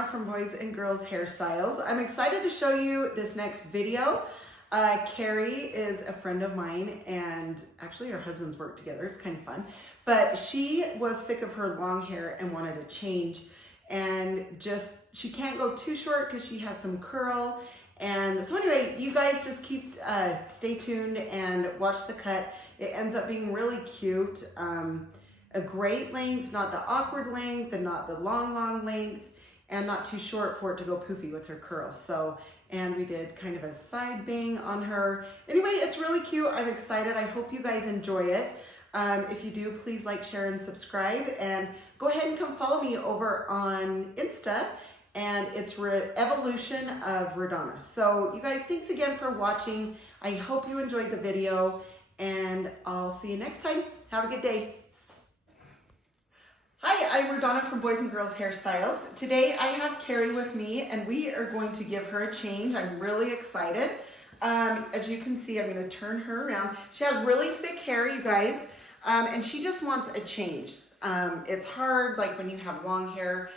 Donna from Boys and Girls Hairstyles. I'm excited to show you this next video. Carrie is a friend of mine, and actually her husbands work together. It's kind of fun. But she was sick of her long hair and wanted a change, and she can't go too short because she has some curl. And so anyway, you guys just stay tuned and watch the cut. It ends up being really cute. A great length, not the awkward length and not the long length, and not too short for it to go poofy with her curls. And we did kind of a side bang on her. Anyway, it's really cute. I'm excited. I hope you guys enjoy it. If you do, please like, share, and subscribe. And go ahead and come follow me over on Insta. And it's Evolution of Redonna. So you guys, thanks again for watching. I hope you enjoyed the video. And I'll see you next time. Have a good day. Hi, I'm Redonna from Boys and Girls Hairstyles. Today I have Carrie with me and we are going to give her a change. I'm really excited. As you can see, I'm going to turn her around. She has really thick hair, you guys, and she just wants a change. It's hard, like when you have long hair,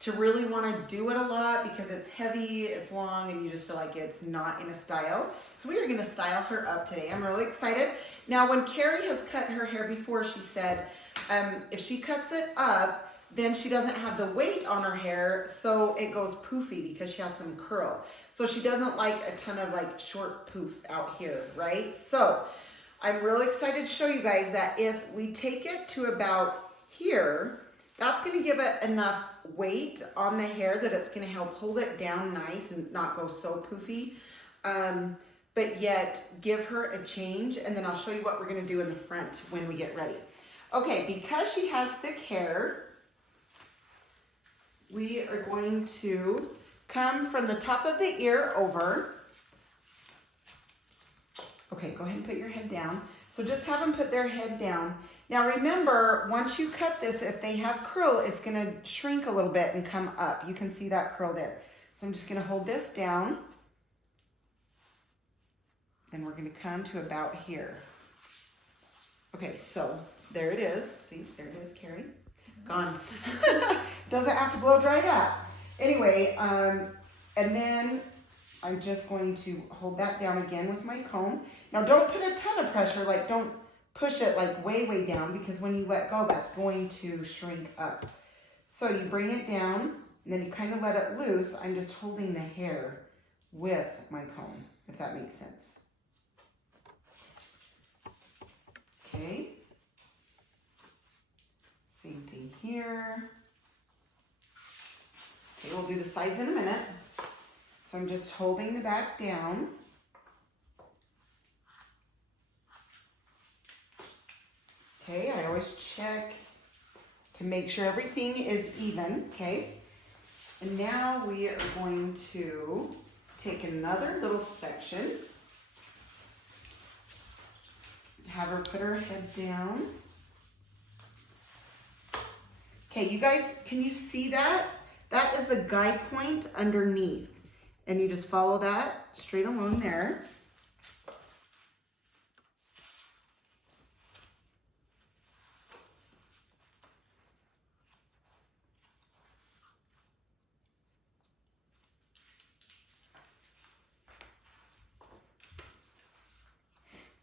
to really want to do it a lot because it's heavy, it's long, and you just feel like it's not in a style. So we are going to style her up today. I'm really excited. Now, when Carrie has cut her hair before, she said, if she cuts it up, then she doesn't have the weight on her hair, so it goes poofy because she has some curl. So she doesn't like a ton of like short poof out here, right? So I'm really excited to show you guys that if we take it to about here, that's going to give it enough weight on the hair that it's going to help hold it down nice and not go so poofy, but yet give her a change. And then I'll show you what we're going to do in the front when we get ready. Okay, because she has thick hair, we are going to come from the top of the ear over. Okay, go ahead and put your head down. So just have them put their head down. Now remember, once you cut this, if they have curl, it's gonna shrink a little bit and come up. You can see that curl there. So I'm just gonna hold this down. And we're gonna come to about here. Okay, so there it is. See, there it is, Carrie. Gone. Doesn't have to blow dry that. Anyway, and then I'm just going to hold that down again with my comb. Now don't put a ton of pressure, like don't push it like way down, because when you let go, that's going to shrink up. So you bring it down and then you kind of let it loose. I'm just holding the hair with my comb, if that makes sense. Okay. Same thing here. Okay, we'll do the sides in a minute. So I'm just holding the back down. Okay, I always check to make sure everything is even, okay? And now we are going to take another little section, have her put her head down. Okay, you guys, can you see that? That is the guide point underneath. And you just follow that straight along there.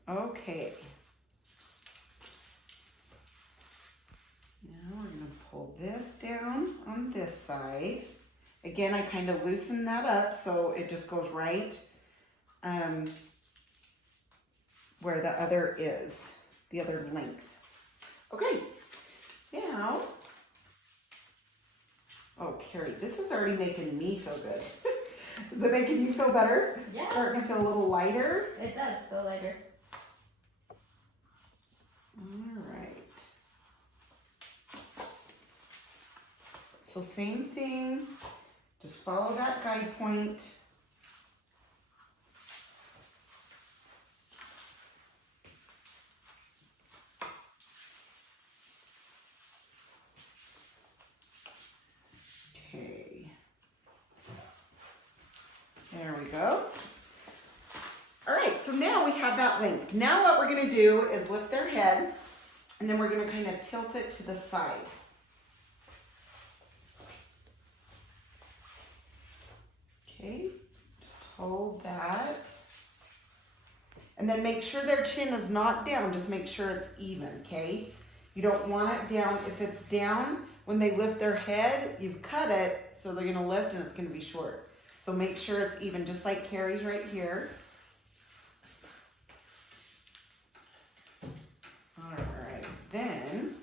Okay. Now we're going to pull this down on this side. Again, I kind of loosen that up so it just goes right where the other is, the other length. Okay, now, oh, Carrie, this is already making me feel good. Is it making you feel better? Yeah. Starting to feel a little lighter? It does, feel lighter. All right. So same thing, just follow that guide point. Okay. There we go. All right, so now we have that length. Now what we're gonna do is lift their head, and then we're gonna kind of tilt it to the side. Okay, just hold that. And then make sure their chin is not down, just make sure it's even, okay? You don't want it down. If it's down, when they lift their head, you've cut it, so they're gonna lift and it's gonna be short. So make sure it's even, just like Carrie's right here. All right, then,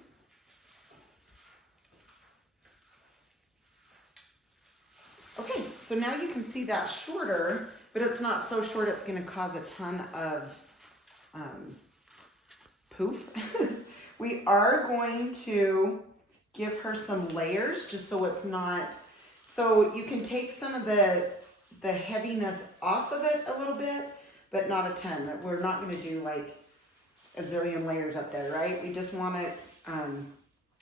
okay, so now you can see that shorter, but it's not so short it's gonna cause a ton of poof. We are going to give her some layers just so it's not, so you can take some of the heaviness off of it a little bit, but not a ton. We're not gonna do like a zillion layers up there, right? We just want it,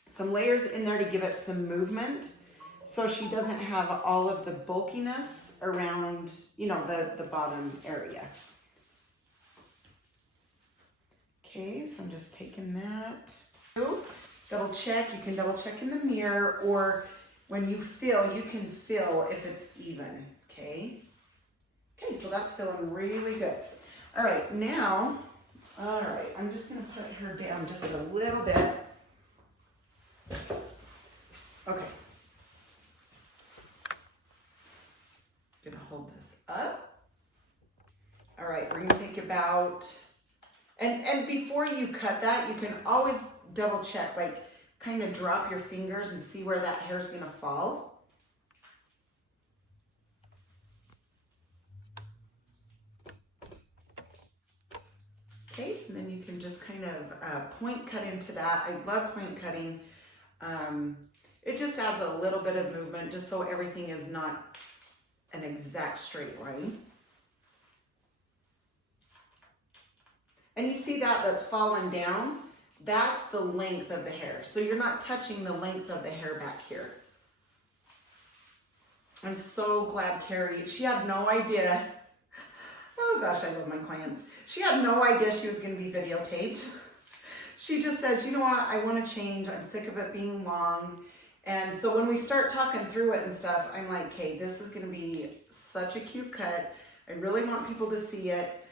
some layers in there to give it some movement so she doesn't have all of the bulkiness around, you know, the bottom area. Okay, so I'm just taking that. Double check, you can double check in the mirror, or when you feel, you can feel if it's even, okay? Okay, so that's feeling really good. All right, now, all right, I'm just gonna put her down just a little bit. Okay. Gonna hold this up. All right, we're gonna take about, and before you cut that, you can always double check, like kind of drop your fingers and see where that hair is gonna fall. Okay, and then you can just kind of point cut into that. I love point cutting. It just adds a little bit of movement just so everything is not an exact straight line. And you see that that's fallen down? That's the length of the hair. So you're not touching the length of the hair back here. I'm so glad Carrie, she had no idea. Oh gosh, I love my clients. She had no idea she was gonna be videotaped. She just says, you know what, I wanna change, I'm sick of it being long. And so when we start talking through it and stuff, I'm like, hey, this is gonna be such a cute cut. I really want people to see it.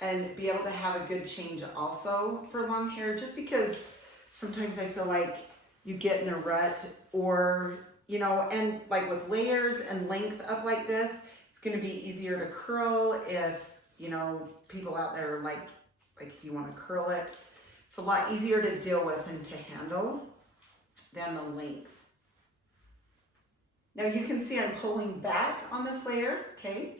And be able to have a good change also for long hair, just because sometimes I feel like you get in a rut, or, you know, and like with layers and length up like this, it's gonna be easier to curl if, you know, people out there like if you wanna curl it, it's a lot easier to deal with and to handle than the length. Now you can see I'm pulling back on this layer, okay?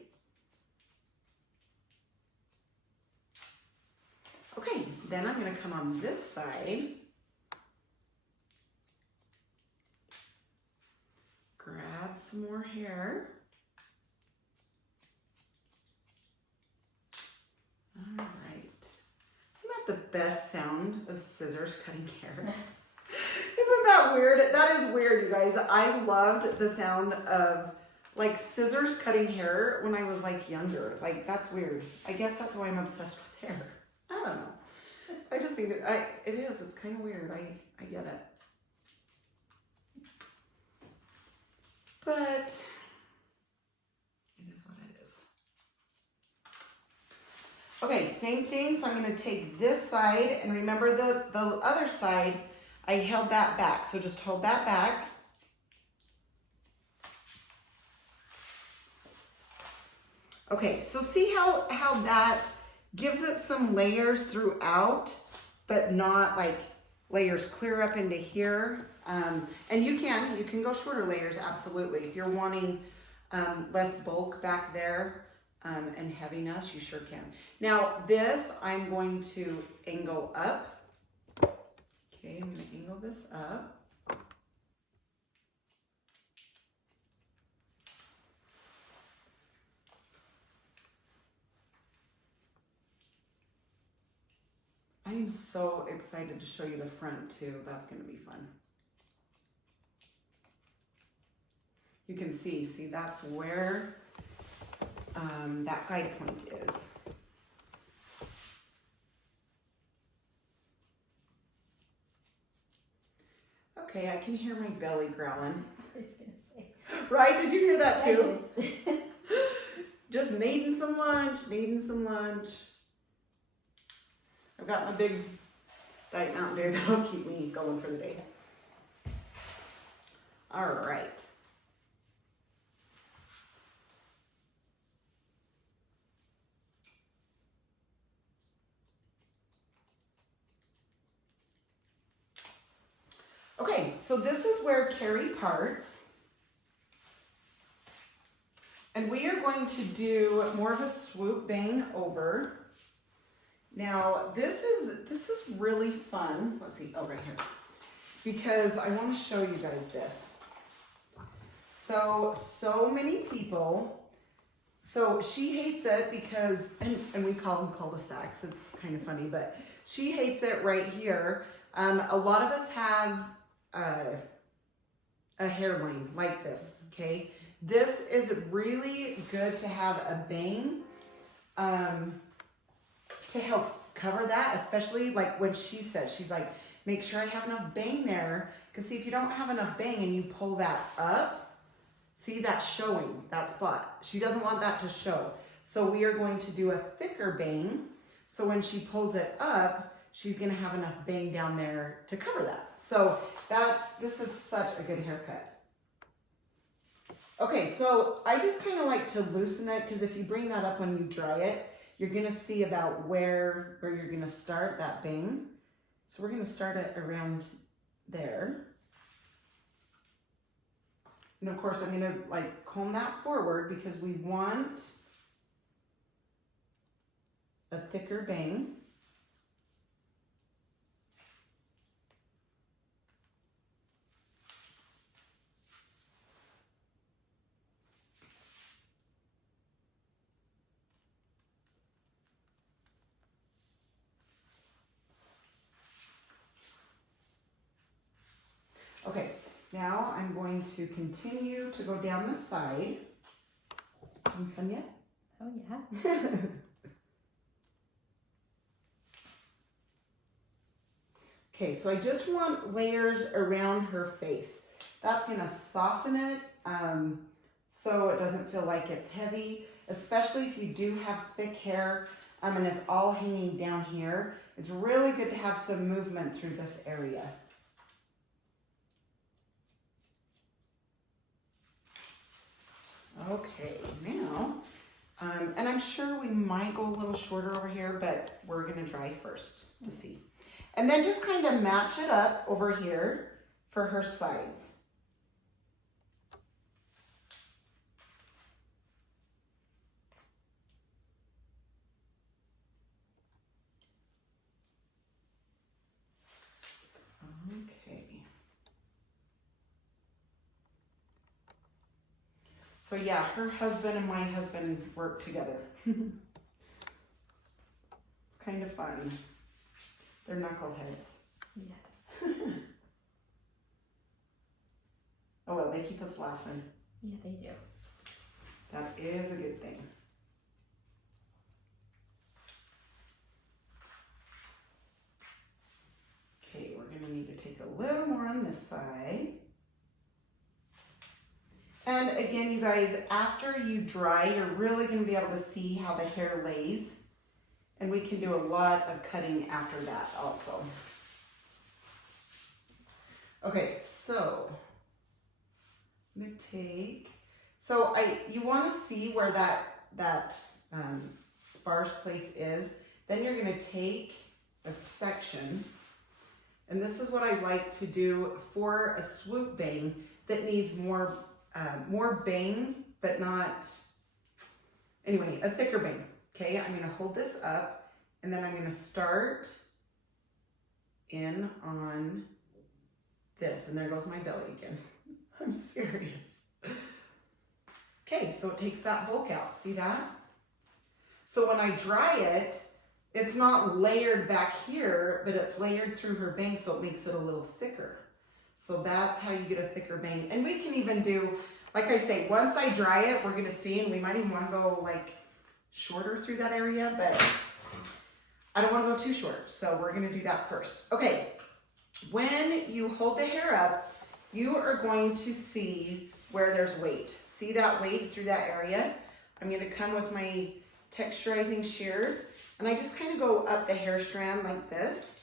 Okay, then I'm gonna come on this side, grab some more hair. All right. Isn't that the best sound of scissors cutting hair? Isn't that weird? That is weird, you guys. I loved the sound of like scissors cutting hair when I was like younger. Like, that's weird. I guess that's why I'm obsessed with hair. I don't know. I just think that it is. It's kind of weird. I get it. But it is what it is. Okay, same thing. So I'm going to take this side, and remember the other side, I held that back. So just hold that back. Okay, so see how that gives it some layers throughout, but not like layers clear up into here. And you can go shorter layers, absolutely. If you're wanting less bulk back there and heaviness, you sure can. Now this, I'm going to angle up. Okay, I'm gonna angle this up. I am so excited to show you the front too. That's gonna be fun. You can see that's where that guide point is. Okay, I can hear my belly growling. I was gonna say, Right? Did you hear that too? I did. Just needing some lunch, needing some lunch. I've got my big Diet Mountain Dew that'll keep me going for the day. All right. Okay, so this is where Carrie parts. And we are going to do more of a swoop bang over. Now, this is really fun. Let's see, oh, right here. Because I want to show you guys this. So many people, so she hates it because, and we call them cul-de-sacs, it's kind of funny, but she hates it right here. A lot of us have a hairline like this, okay? This is really good to have a bang to help cover that, especially like when she said, she's like, make sure I have enough bang there, because see, if you don't have enough bang and you pull that up, see, that's showing, that spot. She doesn't want that to show. So we are going to do a thicker bang, so when she pulls it up, she's gonna have enough bang down there to cover that. So this is such a good haircut. Okay, so I just kind of like to loosen it, because if you bring that up when you dry it, you're gonna see about where you're gonna start that bang. So we're gonna start it around there. And of course, I'm gonna like comb that forward because we want a thicker bang. Okay, now I'm going to continue to go down the side. Having fun yet? Oh yeah. Okay, so I just want layers around her face. That's gonna soften it so it doesn't feel like it's heavy, especially if you do have thick hair and it's all hanging down here. It's really good to have some movement through this area. Okay, now, and I'm sure we might go a little shorter over here, but we're gonna dry first to see. And then just kind of match it up over here for her sides. Okay. So yeah, her husband and my husband work together. It's kind of fun. They're knuckleheads. Yes. Oh well, they keep us laughing. Yeah, they do. That is a good thing. Okay, we're gonna need to take a little more on this side. And again, you guys, after you dry, you're really gonna be able to see how the hair lays. And we can do a lot of cutting after that also. Okay, so I'm gonna take, so you wanna see where that sparse place is. Then you're gonna take a section, and this is what I like to do for a swoop bang that needs more bang, but not, anyway, a thicker bang. Okay, I'm gonna hold this up and then I'm gonna start in on this, and there goes my belly again. I'm serious. Okay, so it takes that bulk out, see that? So when I dry it, it's not layered back here, but it's layered through her bang, so it makes it a little thicker. So that's how you get a thicker bang. And we can even do, like I say, once I dry it, we're gonna see, and we might even wanna go like shorter through that area, but I don't wanna go too short, so we're gonna do that first. Okay, when you hold the hair up, you are going to see where there's weight. See that weight through that area? I'm gonna come with my texturizing shears and I just kind of go up the hair strand like this.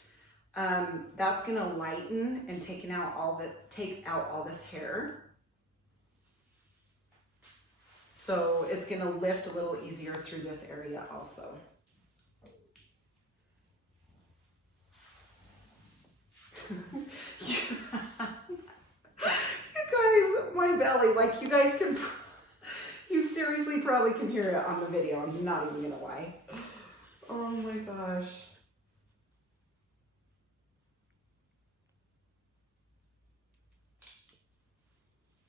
That's gonna lighten and take out all this hair. So it's gonna lift a little easier through this area also. You guys, my belly, like you seriously probably can hear it on the video. I'm not even gonna lie. Oh my gosh.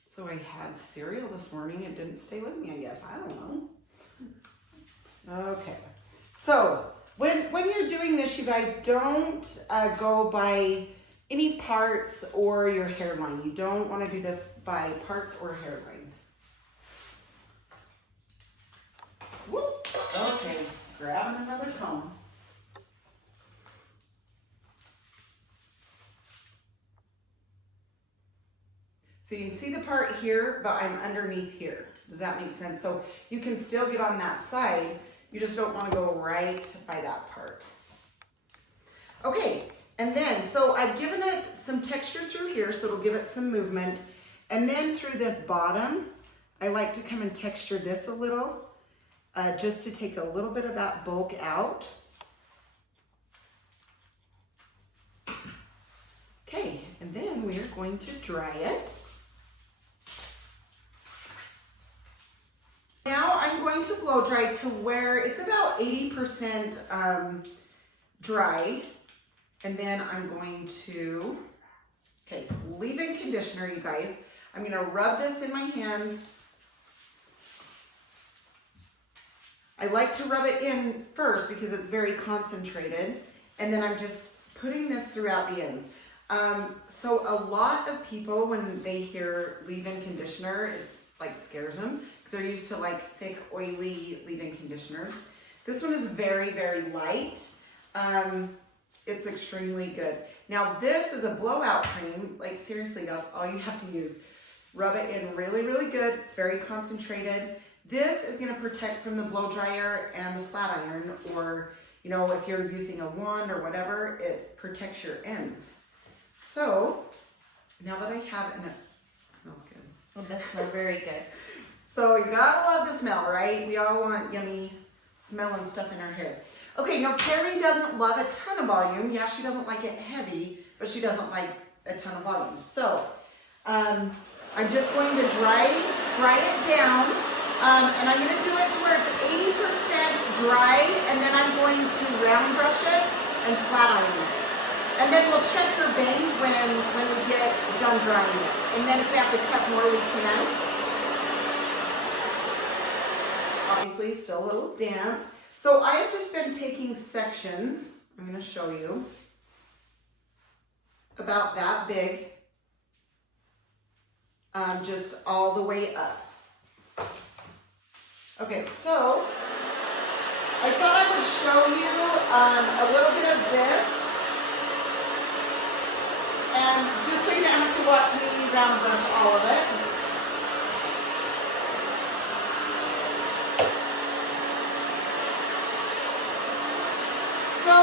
So I had cereal this morning. It didn't stay with me, I guess. I don't know. Okay. So when you're doing this, you guys don't go by any parts or your hairline. You don't want to do this by parts or hairlines. Whoop. Okay. Grabbing another comb. So you can see the part here, but I'm underneath here. Does that make sense? So you can still get on that side. You just don't want to go right by that part. Okay, and then, so I've given it some texture through here, so it'll give it some movement. And then through this bottom, I like to come and texture this a little, just to take a little bit of that bulk out. Okay, and then we are going to dry it. Now I'm going to blow dry to where it's about 80% dry. And then I'm going to, okay, leave-in conditioner, you guys. I'm gonna rub this in my hands. I like to rub it in first because it's very concentrated. And then I'm just putting this throughout the ends. So a lot of people, when they hear leave-in conditioner, it like scares them because they're used to like thick, oily leave-in conditioners. This one is very, very light. It's extremely good. Now this is a blowout cream. Like seriously, that's all you have to use. Rub it in really, really good. It's very concentrated. This is gonna protect from the blow dryer and the flat iron, or you know, if you're using a wand or whatever, it protects your ends. So now that I have, and it smells good. Well, that smells very good. So you gotta love the smell, right? We all want yummy smelling stuff in our hair. Okay, now Carrie doesn't love a ton of volume. Yeah, she doesn't like it heavy, but she doesn't like a ton of volume. So I'm just going to dry it down, and I'm gonna do it to where it's 80% dry, and then I'm going to round brush it and flat iron it. And then we'll check her bangs when we get done drying it. And then if we have to cut more, we can. Obviously, still a little damp. So I have just been taking sections. I'm going to show you. About that big. Just all the way up. Okay, so I thought I would show you a little bit of this. And just so you don't have to watch me round brush all of it. So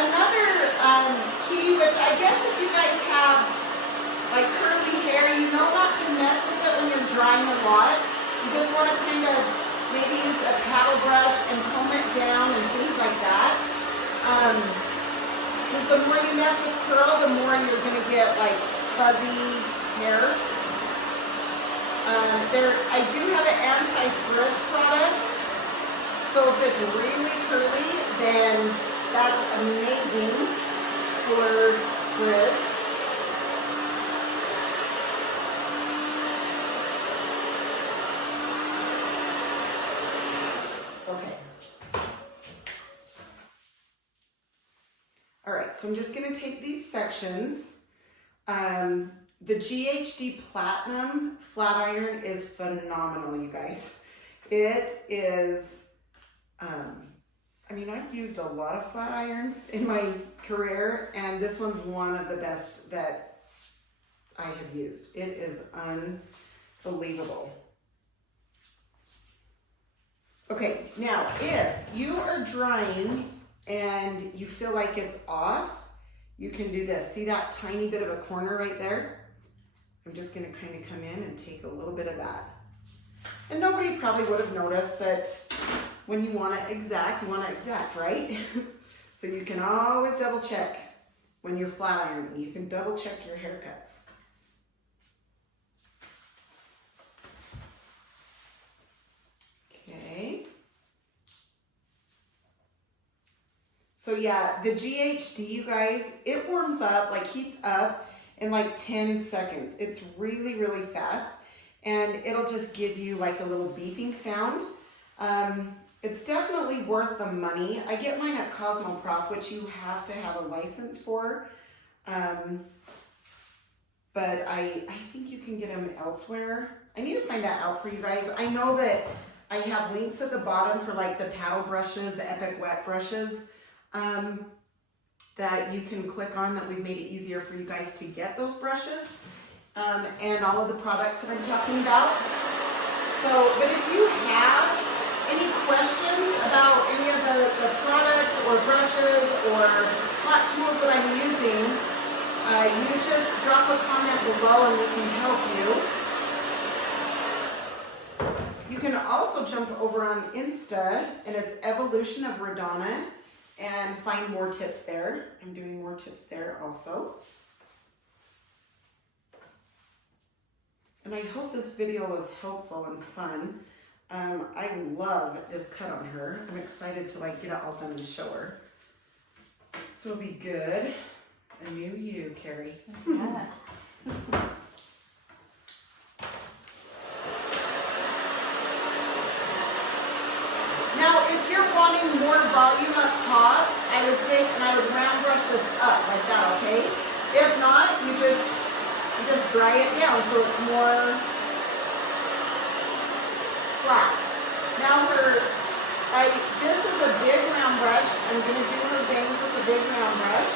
another key, which I guess if you guys have like curly hair, you know not to mess with it when you're drying a lot. You just want to kind of maybe use a paddle brush and comb it down and things like that. Because the more you mess with curl, the more you're going to get like fuzzy hair. I do have an anti-frizz product. So if it's really curly, then that's amazing for frizz. Okay. All right, so I'm just gonna take these sections. The GHD Platinum Flat Iron is phenomenal, you guys. It is, I mean, I've used a lot of flat irons in my career, and this one's one of the best that I have used. It is believable. Okay, now if you are drying and you feel like it's off, you can do this. See that tiny bit of a corner right there? I'm just gonna kind of come in and take a little bit of that. And nobody probably would have noticed, but when you want it exact, you want it exact, right? So you can always double check when you're flat ironing. You can double check your haircuts. Okay. So yeah, the GHD, you guys, it warms up, like heats up in like 10 seconds. It's really, really fast, and it'll just give you like a little beeping sound. It's definitely worth the money. I get mine at Cosmoprof, which you have to have a license for. But I think you can get them elsewhere. I need to find that out for you guys. I know that I have links at the bottom for like the paddle brushes, the Epic Wet brushes, that you can click on, that we've made it easier for you guys to get those brushes, and all of the products that I'm talking about. So, but if you have any questions about any of the products or brushes or hot tools that I'm using, you just drop a comment below and we can help you. You can also jump over on Insta, and it's Evolution of Radonna, and find more tips there. I'm doing more tips there also. And I hope this video was helpful and fun. I love this cut on her. I'm excited to like get it all done and show her. So it'll be good. A new you, Carrie. Yeah. Now, if you're wanting more volume up top, I would take and I would round brush this up like that, okay? If not, you just dry it down so it's more flat. Now this is a big round brush. I'm gonna do her bangs with a big round brush.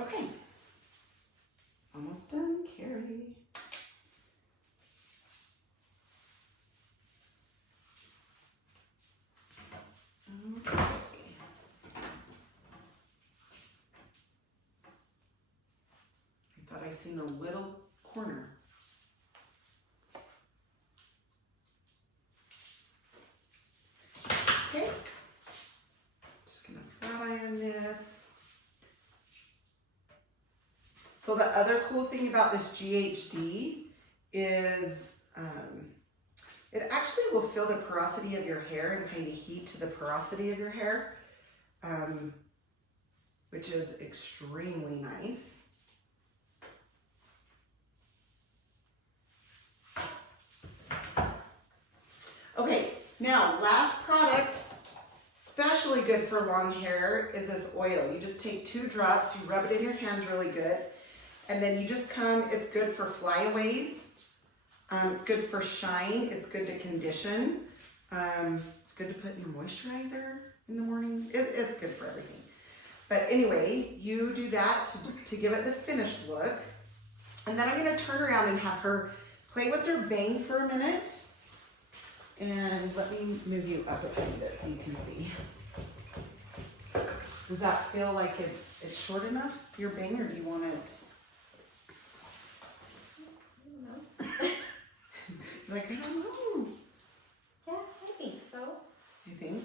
Okay. Almost done, Carrie. Okay. I thought I seen a little corner. Okay. Just gonna flat iron this. So the other cool thing about this GHD is it actually will feel the porosity of your hair and kind of heat to the porosity of your hair, which is extremely nice. Okay, now last product, especially good for long hair, is this oil. You just take 2 drops, you rub it in your hands really good, and then you just come, it's good for flyaways. It's good for shine. It's good to condition. It's good to put in your moisturizer in the mornings. It's good for everything. But anyway, you do that to give it the finished look. And then I'm going to turn around and have her play with her bang for a minute. And let me move you up a tiny bit so you can see. Does that feel like it's short enough, your bang, or do you want it? Like, I don't know. Yeah, I think so. Do you think?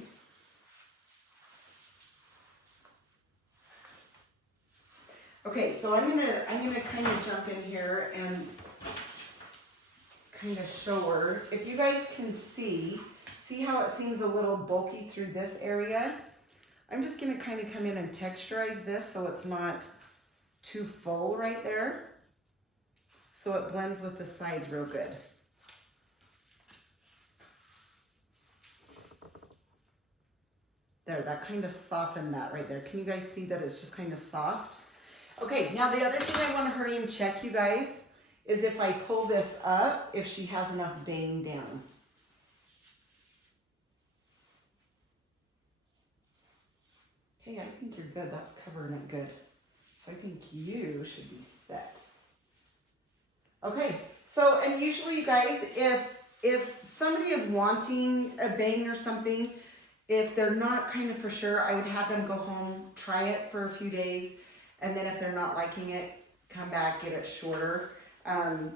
Okay, so I'm gonna kind of jump in here and kind of show her. If you guys can see how it seems a little bulky through this area? I'm just gonna kind of come in and texturize this so it's not too full right there. So it blends with the sides real good. There, that kind of softened that right there. Can you guys see that it's just kind of soft? Okay, now the other thing I want to hurry and check, you guys, is if I pull this up, if she has enough bang down. Okay, I think you're good. That's covering it good. So I think you should be set. Okay, so, and usually you guys, if somebody is wanting a bang or something, if they're not kind of for sure, I would have them go home, try it for a few days, and then if they're not liking it, come back, get it shorter.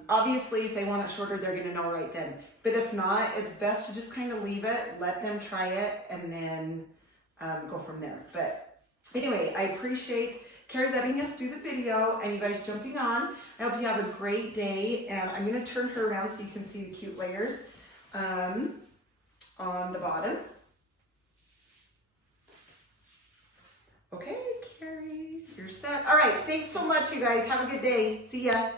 Obviously, if they want it shorter, they're gonna know right then. But if not, it's best to just kind of leave it, let them try it, and then go from there. But anyway, I appreciate Carrie letting us do the video and you guys jumping on. I hope you have a great day, and I'm gonna turn her around so you can see the cute layers on the bottom. Okay, Carrie, you're set. All right, thanks so much, you guys. Have a good day. See ya.